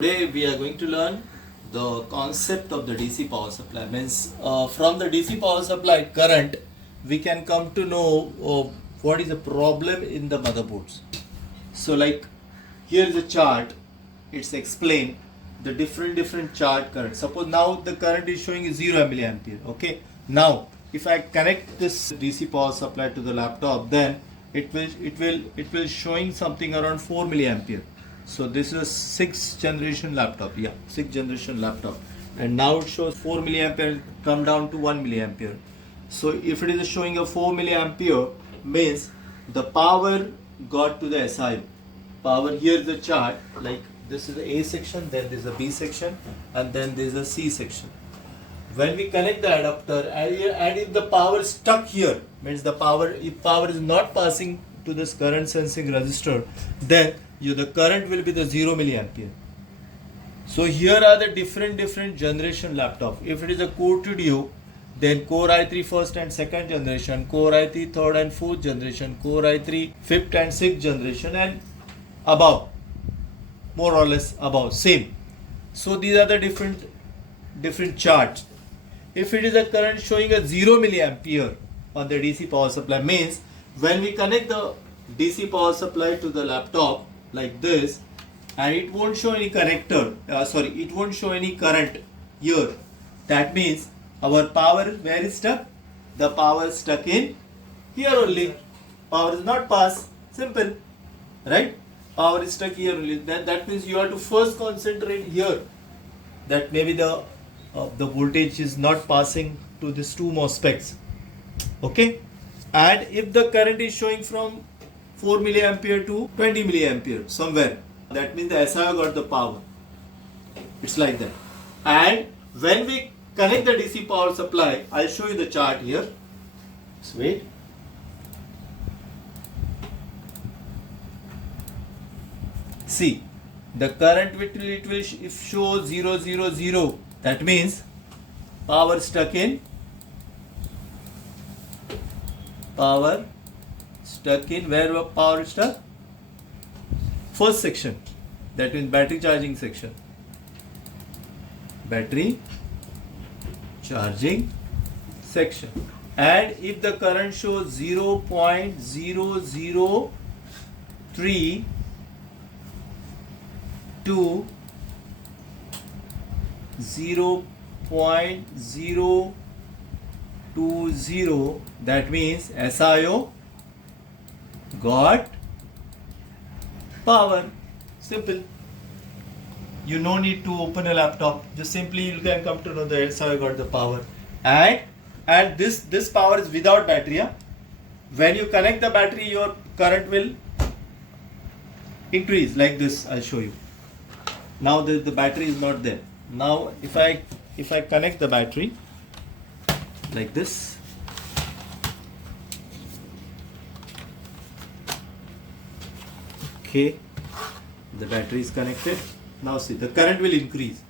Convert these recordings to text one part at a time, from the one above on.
Today we are going to learn the concept of the DC power supply. Means from the DC power supply current we can come to know what is the problem in the motherboards. So like here is a chart, it's explained the different chart current. Suppose now the current is showing 0 milliampere. Okay, now if I connect this DC power supply to the laptop, then it will showing something around 4 milliampere. So this is a 6th generation laptop. Yeah, 6th generation laptop, and now it shows 4 milliampere come down to 1 milliampere. So if it is showing a 4 milliampere, means the power got to the SIO. Power, here is the chart, like this is the A section, then there is a B section, and then there is a C section. When we connect the adapter, and if the power stuck here, means the power, if power is not passing to this current sensing resistor, then the current will be the 0 milliampere. So here are the different generation laptop. If it is a Core 2 Duo, then Core i3 first and second generation, Core i3 third and fourth generation, Core i3 fifth and sixth generation, and above, more or less above, same. So these are the different charts. If it is a current showing a 0 milliampere on the DC power supply, means when we connect the DC power supply to the laptop like this, and it won't show any connector, it won't show any current here. That means our power, where is stuck? The power is stuck in here only. Power is not passed. Simple, right? Power is stuck here only. That means you have to first concentrate here. That maybe the voltage is not passing to these two MOSFETs. Okay, and if the current is showing from 4 milliampere to 20 milliampere somewhere, that means the SIO got the power. It's like that. And when we connect the DC power supply, I'll show you the chart here. Just wait. See, the current it will show 0 0 0. That means power stuck in where power is stuck? First section, that means battery charging section. Battery charging section. And if the current shows 0.003 to 0.020, that means SIO got power. Simple. You no need to open a laptop. Just simply you can come to know the SIO got the power. And this power is without battery. Yeah? When you connect the battery, your current will increase like this. I'll show you. Now the battery is not there. Now if I connect the battery like this, okay, the battery is connected. Now see, the current will increase.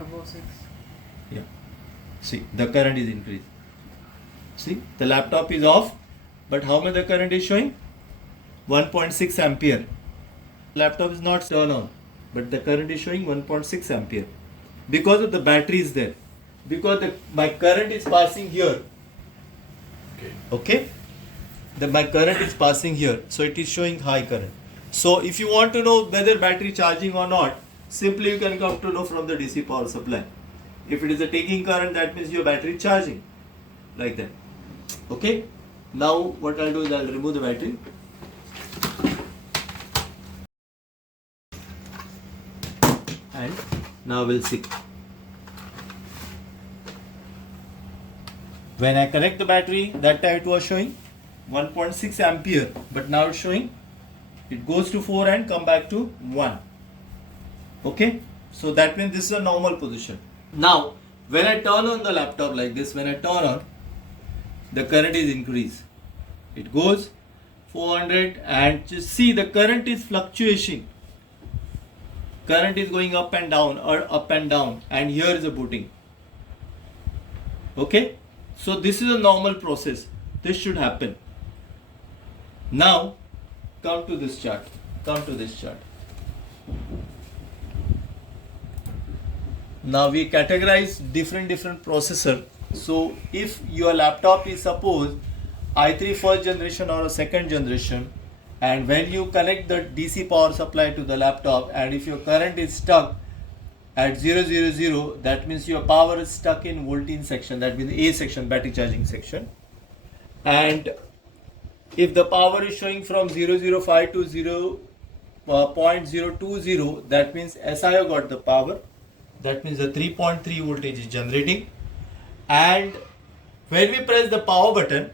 Above 6. Yeah. See, the current is increased. See, the laptop is off, but how much the current is showing? 1.6 ampere. Laptop is not turned on, but the current is showing 1.6 ampere because of the battery is there. Because my current is passing here. Okay. My current is passing here, so it is showing high current. So if you want to know whether battery charging or not, simply you can come to know from the DC power supply. If it is a taking current, that means your battery is charging, like that. Okay. Now what I'll do is I'll remove the battery. And now we'll see. When I connect the battery, that time it was showing 1.6 ampere, but now it's showing, it goes to 4 and come back to 1. Okay, so that means this is a normal position. Now when I turn on the laptop like this, when I turn on, the current is increased. It goes 400, and just see the current is fluctuating. Current is going up and down, or up and down, and here is a booting. Okay, so this is a normal process. This should happen. Now come to this chart. Now we categorize different processor. So if your laptop is suppose i3 first generation or a second generation, and when you connect the DC power supply to the laptop, and if your current is stuck at 000, that means your power is stuck in voltage section, that means A section, battery charging section. And if the power is showing from 005 to 0.020, that means SIO got the power, that means the 3.3 voltage is generating. And when we press the power button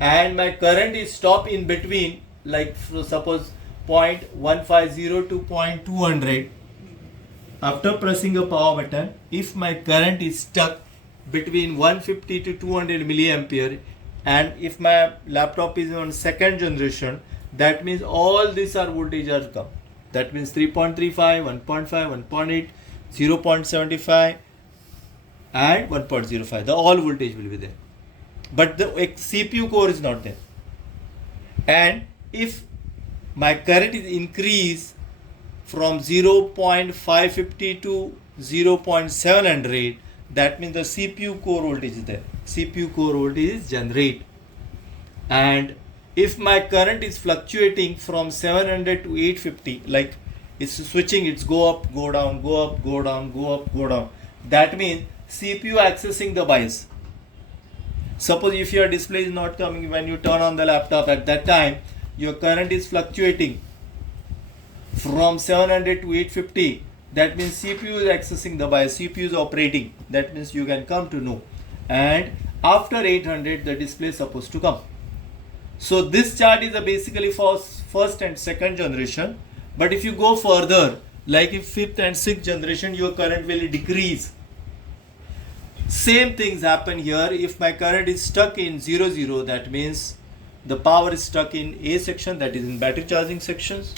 and my current is stopped in between, like suppose 0.150 to 0.200, after pressing a power button, if my current is stuck between 150 to 200 milliampere, and if my laptop is on second generation, that means all these are voltage are come. That means 3.35, 1.5, 1.8, 0.75 and 1.05. The all voltage will be there. But the CPU core is not there. And if my current is increased from 0.550 to 0.700, that means the CPU core voltage is there. CPU core voltage is generate. And if my current is fluctuating from 700 to 850, like it's switching, it's go up, go down, go up, go down, go up, go down. That means CPU accessing the BIOS. Suppose if your display is not coming when you turn on the laptop, at that time your current is fluctuating from 700 to 850, that means CPU is accessing the BIOS, CPU is operating, that means you can come to know. And after 800 the display is supposed to come. So this chart is basically for first and second generation. But if you go further, like if fifth and sixth generation, your current will decrease. Same things happen here. If my current is stuck in 00, that means the power is stuck in A section, that is in battery charging sections.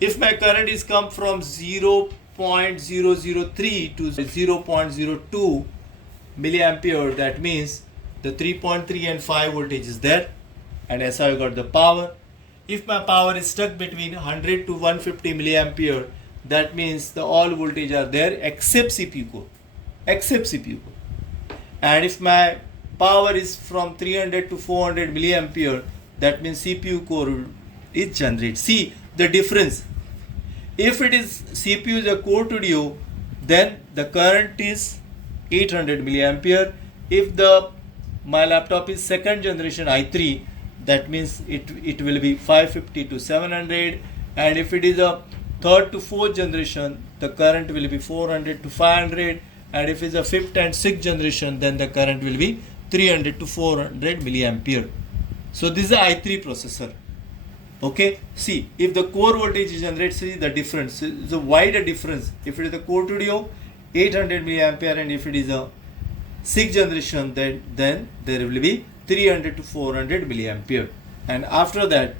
If my current is come from 0.003 to 0.02 milliampere, that means the 3.3 and 5 voltage is there, and as I got the power. If my power is stuck between 100 to 150 milliampere, that means the all voltage are there except CPU core. And if my power is from 300 to 400 milliampere, that means CPU core is generate. See the difference. If it is CPU is a core to duo, then the current is 800 milliampere. If my laptop is second generation i3, that means it will be 550 to 700. And if it is a third to fourth generation, the current will be 400 to 500. And if it's a fifth and sixth generation, then the current will be 300 to 400 milliampere. So this is a i3 processor. Okay, see if the core voltage is generated, see the difference. It's a wider difference. If it is a core to duo, 800 milliampere, and if it is a sixth generation, then there will be 300 to 400 milliampere. And after that,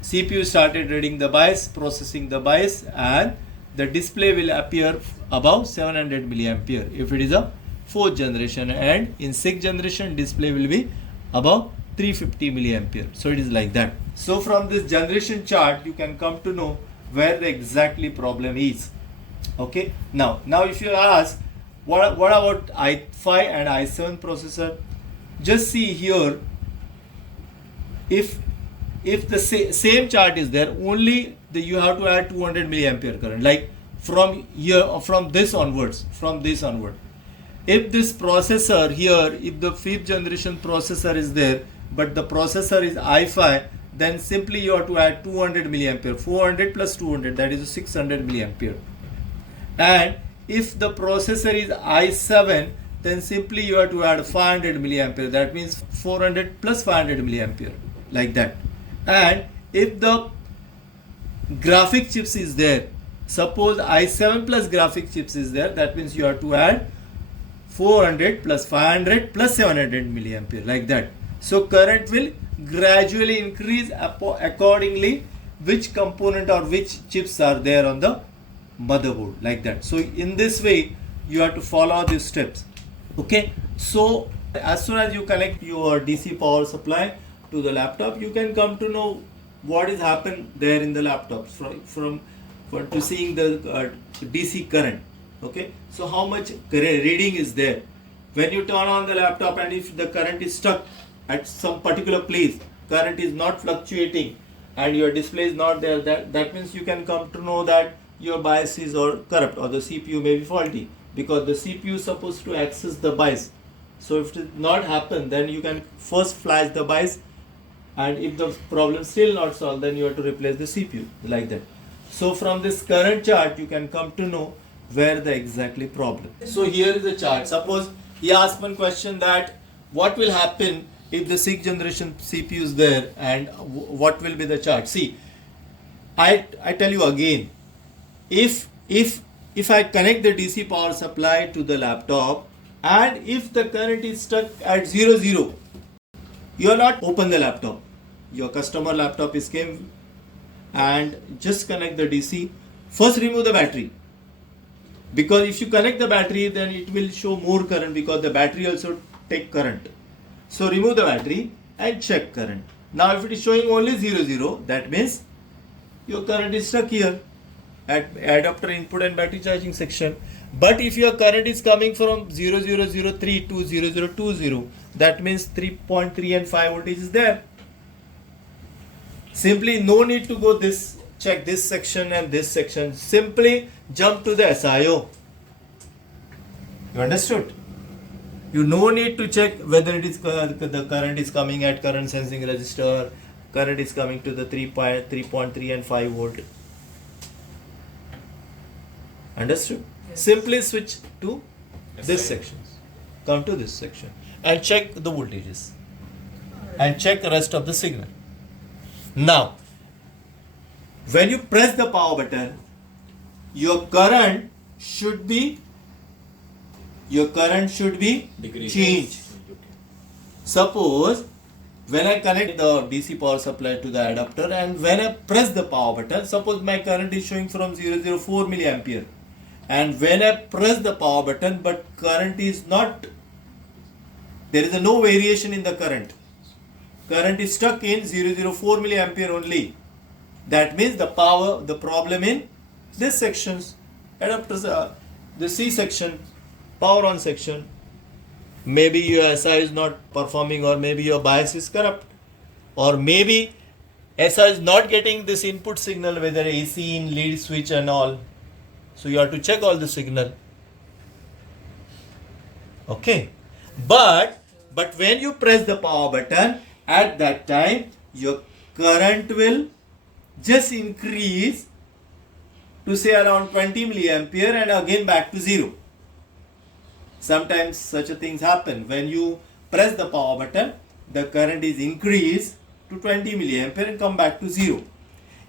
CPU started reading the BIOS, processing the BIOS, and the display will appear above 700 milliampere if it is a fourth generation, and in sixth generation display will be above 350 milliampere. So it is like that. So from this generation chart you can come to know where the exactly problem is. Okay, now if you ask what about i5 and i7 processor, just see here, if the same chart is there, only you have to add 200 milliampere current, like from this onwards. If this processor here, if the fifth generation processor is there, but the processor is i5, then simply you have to add 200 milliampere, 400 plus 200, that is 600 milliampere. And if the processor is i7, then simply you have to add 500 milliampere, that means 400 plus 500 milliampere, like that. And if the graphic chips is there, suppose i7 plus graphic chips is there, that means you have to add 400 plus 500 plus 700 milliampere, like that. So current will gradually increase accordingly which component or which chips are there on the motherboard, like that. So in this way you have to follow these steps. Okay, so as soon as you connect your DC power supply to the laptop, you can come to know what is happened there in the laptops from to seeing the DC current. Okay, so how much reading is there when you turn on the laptop, and if the current is stuck at some particular place, current is not fluctuating and your display is not there, that means you can come to know that your BIOS is or corrupt or the CPU may be faulty, because the CPU is supposed to access the BIOS. So if it did not happen, then you can first flash the BIOS, and if the problem still not solved, then you have to replace the CPU like that. So from this current chart you can come to know where the exactly problem. So here is the chart. Suppose he asked one question that what will happen if the 6th generation CPU is there, and what will be the chart. See, I tell you again, if I connect the DC power supply to the laptop, and if the current is stuck at 0, you are not open the laptop. Your customer laptop is came and just connect the DC. First remove the battery, because if you connect the battery, then it will show more current, because the battery also take current. So remove the battery and check current. Now if it is showing only 0, that means your current is stuck here at adapter input and battery charging section. But if your current is coming from 0003 to 0020, that means 3.3 and 5 voltage is there. Simply no need to go this, check this section and this section. Simply jump to the SIO. You understood? You no need to check whether it is the current is coming at current sensing resistor, current is coming to the 3.3 and 5 volt. Understood? Yes. Simply switch to this section. Come to this section and check the voltages and check the rest of the signal. Now, when you press the power button, your current should be changed. Suppose when I connect the DC power supply to the adapter, and when I press the power button, suppose my current is showing from 004 milliampere, and when I press the power button, but current is not, there is no variation in the current. Current is stuck in 004 milliampere only. That means the problem in this sections, adapters, the C section, power on section. Maybe your SI is not performing, or maybe your BIOS is corrupt, or maybe SI is not getting this input signal, whether AC in lead switch and all. So you have to check all the signal. Okay, but when you press the power button, at that time your current will just increase to say around 20 milliampere and again back to 0. Sometimes such a things happen. When you press the power button, the current is increased to 20 milliampere and come back to 0.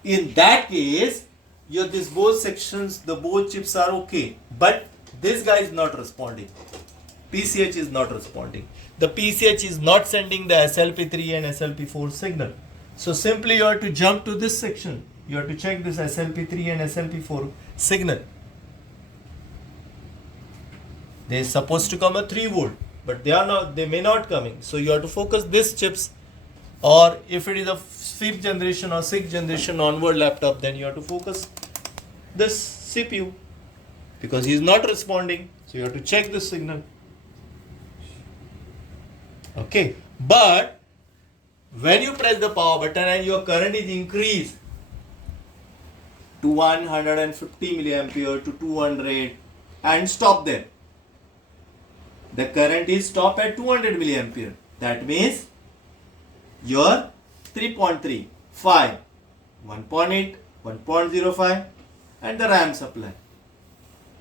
In that case, this both sections, the both chips are okay, but this guy is not responding. PCH is not responding. The PCH is not sending the SLP3 and SLP4 signal. So simply you have to jump to this section. You have to check this SLP3 and SLP4 signal. They are supposed to come at 3 volt, but they are not. They may not coming. So you have to focus these chips, or if it is a 5th generation or 6th generation onward laptop, then you have to focus this CPU, because he is not responding. So you have to check this signal. Okay, but when you press the power button and your current is increased to 150 milliampere to 200 and stop there, the current is stop at 200 milliampere. That means your 3.3, 5, 1.8, 1.05 and the RAM supply,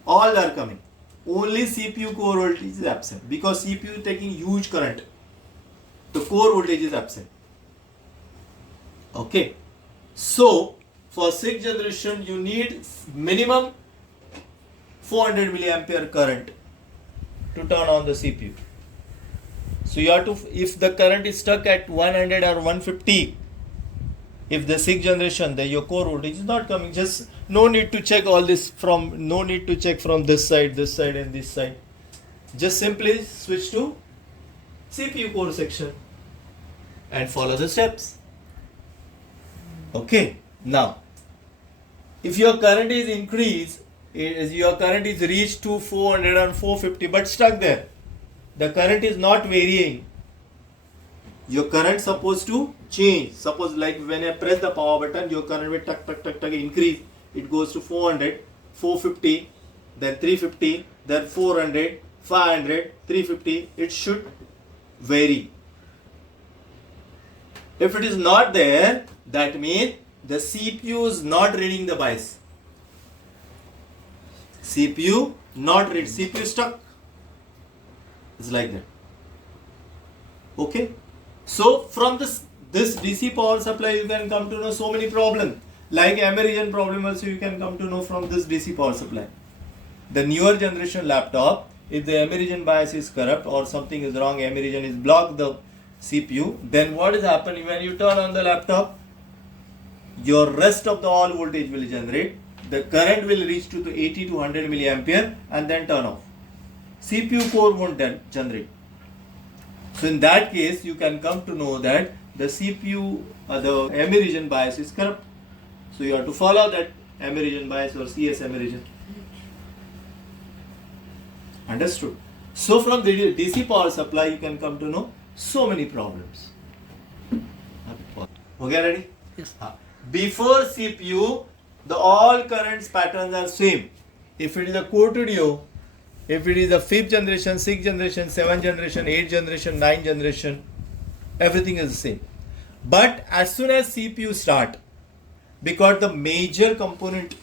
all are coming. Only CPU core voltage is absent, because CPU is taking huge current. The core voltage is absent. Okay, so for 6th generation you need minimum 400 milliampere current to turn on the CPU. So you have to, if the current is stuck at 100 or 150, if the 6th generation, then your core voltage is not coming. Just no need to check all this from, no need to check from this side and this side. Just simply switch to CPU core section and follow the steps. Okay, now if your current is increased, your current is reached to 400 and 450 but stuck there, the current is not varying, your current supposed to change. Suppose like when I press the power button, your current will tuck increase, it goes to 400, 450, then 350, then 400, 500, 350, it should vary. If it is not there, that means the CPU is not reading the bias. CPU not read, CPU stuck. It's like that. Okay. So from this DC power supply you can come to know so many problems. Like emergent problem also you can come to know from this DC power supply. The newer generation laptop, if the emergent bias is corrupt or something is wrong, emergent is blocked the CPU, then what is happening when you turn on the laptop? Your rest of the all voltage will generate. The current will reach to the 80 to 100 milliampere and then turn off. CPU core won't generate. So in that case, you can come to know that the CPU, the emergent bias is corrupt. So you have to follow that emergent bias or CS emergent. Understood? So from the DC power supply, you can come to know so many problems. Okay, ready? Yes. Before CPU, the all currents patterns are same. If it is a core studio, if it is a 5th generation, 6th generation, 7th generation, 8th generation, 9th generation, everything is the same. But as soon as CPU start, because the major component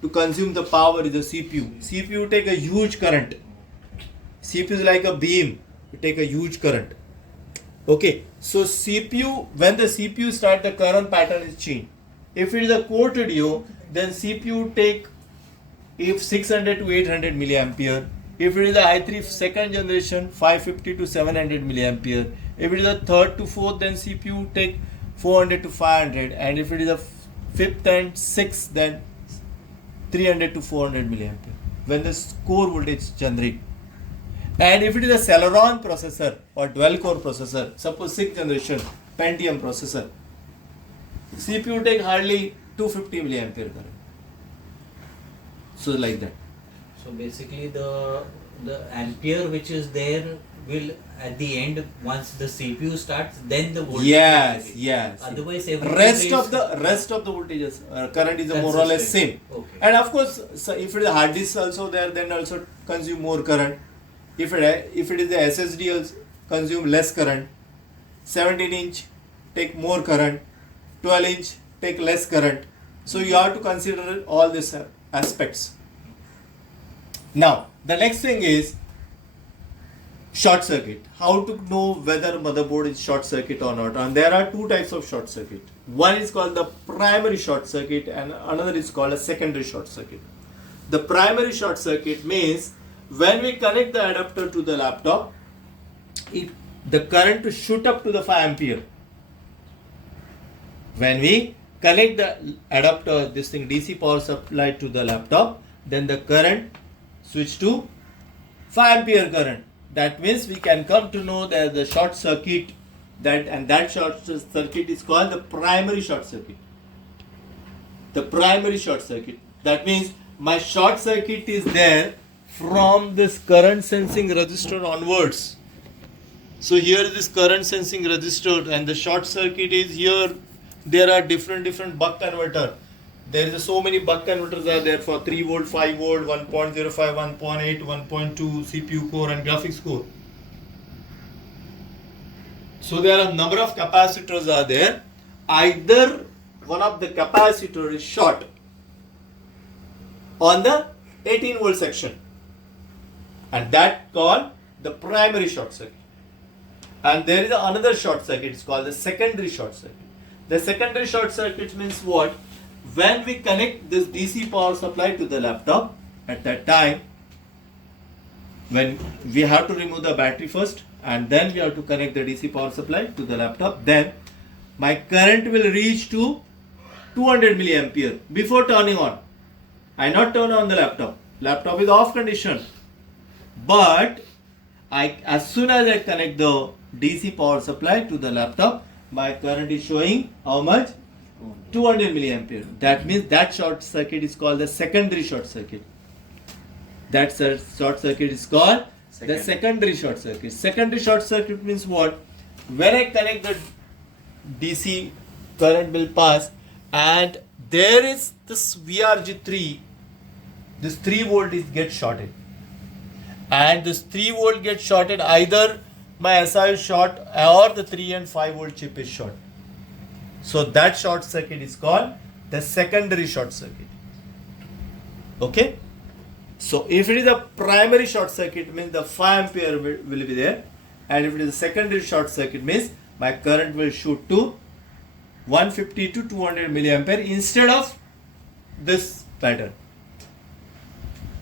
to consume the power is the CPU. CPU take a huge current. CPU is like a beam. It take a huge current. Okay. So CPU, when the CPU start, the current pattern is changed. If it is a core studio, then CPU take if 600 to 800 milliampere. If it is a i3 second generation, 550 to 700 milliampere. If it is a third to fourth, then CPU take 400 to 500. And if it is a fifth and sixth, then 300 to 400 milliampere. When the core voltage generate. And if it is a Celeron processor or dual core processor, suppose 6th generation Pentium processor, CPU take hardly 250 milliampere current. So like that. So basically the ampere which is there will at the end, once the CPU starts, then the voltage Yes, will yes. Otherwise everything Rest of the voltages current is more or less same. Okay. And of course, so if it is hard disk also there, then also consume more current. If it is the SSD also consume less current. 17-inch take more current. 12-inch take less current. So you have to consider all these aspects. Now the next thing is short circuit. How to know whether motherboard is short circuit or not? And there are two types of short circuit. One is called the primary short circuit and another is called a secondary short circuit. The primary short circuit means when we connect the adapter to the laptop, the current to shoot up to the 5 ampere. When we connect the adapter, this thing DC power supply to the laptop, then the current switch to 5 ampere current. That means we can come to know that the short circuit, that short circuit is called the primary short circuit. The primary short circuit. That means my short circuit is there from this current sensing resistor onwards. So here is this current sensing resistor and the short circuit is here. There are different buck converter. There is so many buck converters are there for 3 volt, 5 volt, 1.05, 1.8, 1.2 CPU core and graphics core. So there are a number of capacitors are there. Either one of the capacitor is short on the 18 volt section, and that called the primary short circuit. And there is another short circuit, it's called the secondary short circuit. The secondary short circuit means what? When we connect this DC power supply to the laptop, at that time, when we have to remove the battery first and then we have to connect the DC power supply to the laptop, then my current will reach to 200 milliampere before turning on. I not turn on the laptop. Laptop is off condition. But as soon as I connect the DC power supply to the laptop, my current is showing how much? 200 milliampere. That means that short circuit is called the secondary short circuit. That short circuit is called the secondary short circuit. Secondary short circuit means what? When I connect the DC, current will pass, and there is this VRG3, this 3 volt is get shorted, and this 3 volt gets shorted, either my SI is short or the 3 and 5 volt chip is short. So that short circuit is called the secondary short circuit. Okay. So if it is a primary short circuit, means the 5 ampere will be there, and if it is a secondary short circuit, means my current will shoot to 150 to 200 milliampere instead of this pattern.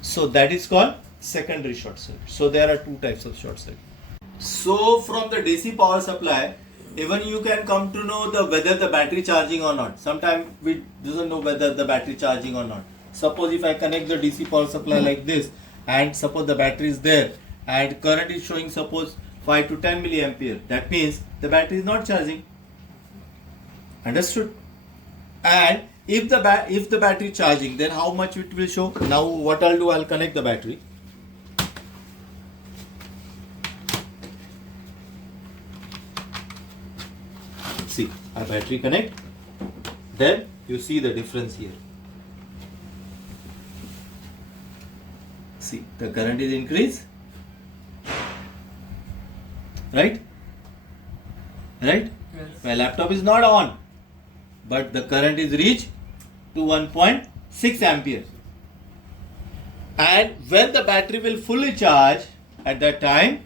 So that is called secondary short circuit. So there are two types of short circuit. So from the DC power supply, even you can come to know whether the battery charging or not. Sometimes we doesn't know whether the battery charging or not. Suppose if I connect the DC power supply like this, and suppose the battery is there and current is showing suppose 5 to 10 milliampere, that means the battery is not charging. Understood? And if the battery charging, then how much it will show? Now what I'll do, I'll connect the battery. See, a battery connect, then you see the difference here. See, the current is increased, right? Right? Yes. My laptop is not on, but the current is reached to 1.6 amperes. And when the battery will fully charge, at that time,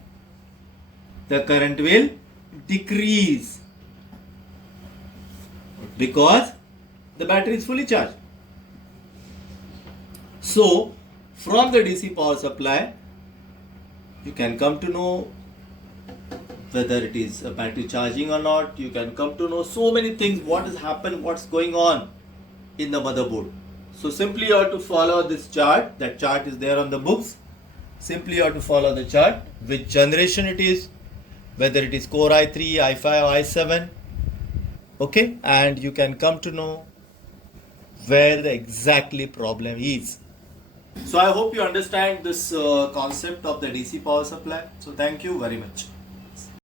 the current will decrease because the battery is fully charged. So, from the DC power supply, you can come to know whether it is a battery charging or not. You can come to know so many things, what has happened, what's going on in the motherboard. So simply you have to follow this chart. That chart is there on the books. Simply you have to follow the chart, which generation it is, whether it is Core i3, i5 or i7. Okay, and you can come to know where the exactly problem is. So I hope you understand this concept of the DC power supply. So thank you very much.